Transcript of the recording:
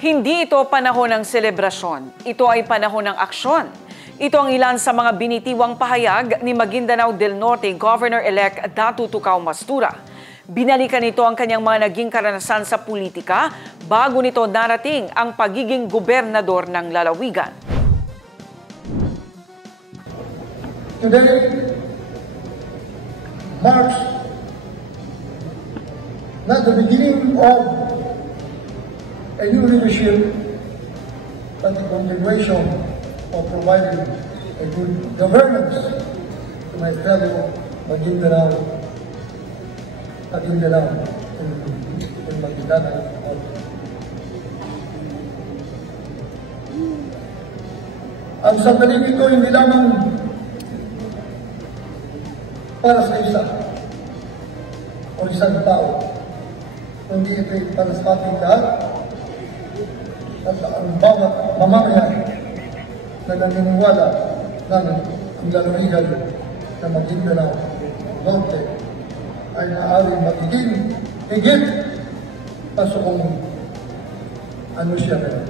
Hindi ito panahon ng selebrasyon. Ito ay panahon ng aksyon. Ito ang ilan sa mga binitiwang pahayag ni Maguindanao del Norte Governor-elect Datu Tukaw Mastura. Binalikan nito ang kanyang mga naging karanasan sa politika bago nito narating ang pagiging gobernador ng lalawigan. Today marks not the beginning of a new leadership, but the continuation of providing a good governance to my fellow Maguindanao in Maguindanao. Ang sandaling ito hindi lamang para sa isa o isang tao, kundi ito ay para sa ating lahat at ang bawat mamamayan na naniniwala na ang lalawigan na Maguindanao Norte ay maaaring magiging higit pa sa kung ano siya ngayon.